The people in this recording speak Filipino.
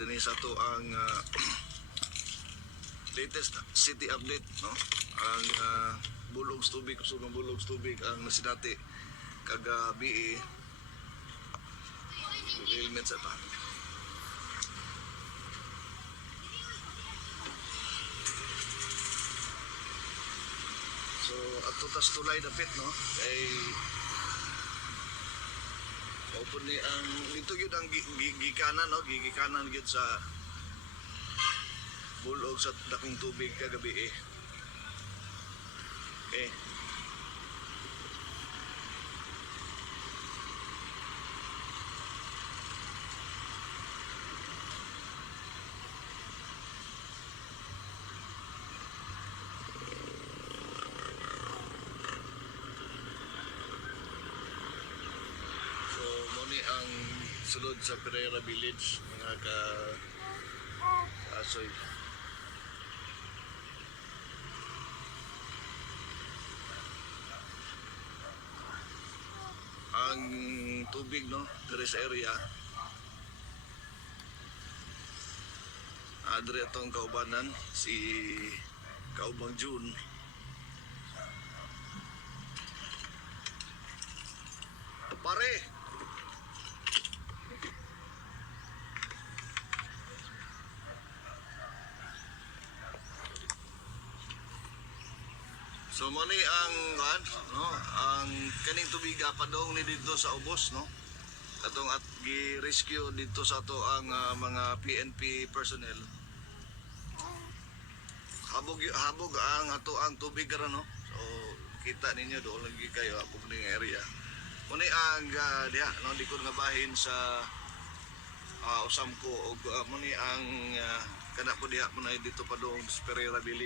Dini sa to ang latest city update, no? Ang bulog sa tubig, kusog ng bulog sa tubig ang nasidati kagabi helmet sa ta. So ato tas tulay dapit, no? Kay open ni ang dito gyud ang gikanan, no? Gikanan gyud sa bulog sa dakong tubig kagabi Okay. So muni ang sulod sa Pereira Village, mga asoy. Ang tubig, no, diri sa area diri atong kaubanan si Kaubang June. Pare, so mo ni ang no, ang kaning tubig padong ni dito sa ubos, no, katong at gi-rescue dito sa ato ang mga PNP personnel. Habog ang ato ang tubig karon, no. So kita ninyo do lagi kayo habog ning area. Muni ang diha, no, likod nga bahin sa Usamco og muni ang kana po diha mo na dito padong sa Pereira Village.